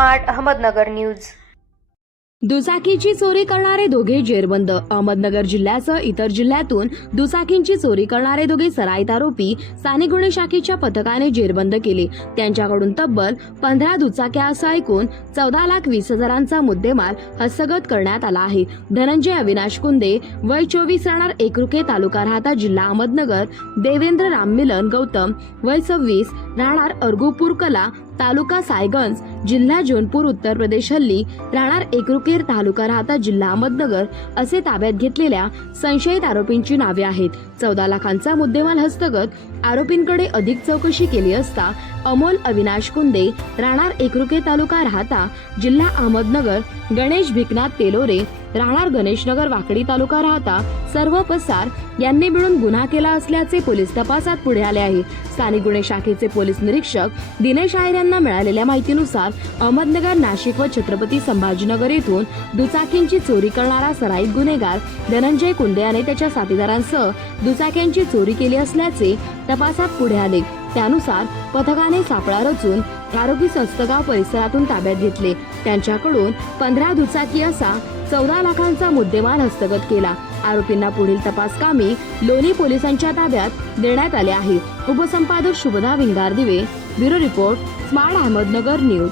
Smart Ahmednagar news. दुचाकीची चोरी करणारे दोघे जेरबंद. अहमदनगर जिल्ह्यासह इतर जिल्ह्यातून दुचाकींची चोरी करणारे दोघे सराईत आरोपी स्थानिक गुन्हे शाखेच्या पथकाने जेरबंद केले. त्यांच्याकडून तब्बल पंधरा दुचाक्या असं ऐकून चौदा लाख वीस हजारांचा मुद्देमाल हस्तगत करण्यात आला आहे. धनंजय अविनाश कुंदे वय चोवीस राहणार एकरुके तालुका राहता जिल्हा अहमदनगर. देवेंद्र राममिलन गौतम वय सव्वीस राहणार अर्गुपूर कला तालुका सायगंज जिल्हा जोनपूर उत्तर प्रदेश हल्ली राहणार एकरुकेर तालुका राहता जिल्हा अहमदनगर असे ताब्यात घेतलेल्या संशयित आरोपींची नावे आहेत. चौदा लाखांचा मुद्देमाल हस्तगत आरोपींकडे अधिक चौकशी केली असता अमोल अविनाश कुंदे राहणार एकरुके तालुका राहता जिल्हा अहमदनगर गणेश भिकनाथ तेलोरे राहणार गणेशनगर वाकडी तालुका राहता सर्व पसार यांनी मिळून गुन्हा केला असल्याचे पोलीस तपासात पुढे आले आहे. स्थानिक गुन्हे शाखेचे पोलीस निरीक्षक दिनेश आयर यांना मिळालेल्या माहितीनुसार अहमदनगर नाशिक व छत्रपती संभाजीनगर येथून दुचाकींची चोरी करणारा सराईत गुन्हेगार धनंजय कुंदे याने त्याच्या साथीदारांसह दुचाक्यांची चोरी केली असल्याचे तपासात पुढे आले. त्यानुसार पथकाने सापळा रचून आरोपी संस्थगाव परिसरातून ताब्यात घेतले. त्यांच्याकडून पंधरा दुचाकी असा चौदा लाखांचा मुद्देमाल हस्तगत केला. आरोपींना पुढील तपास कामी लोणी पोलिसांच्या ताब्यात देण्यात आले आहे. उपसंपादक Shubhada Vingar Dive bureau report smart Ahmednagar news.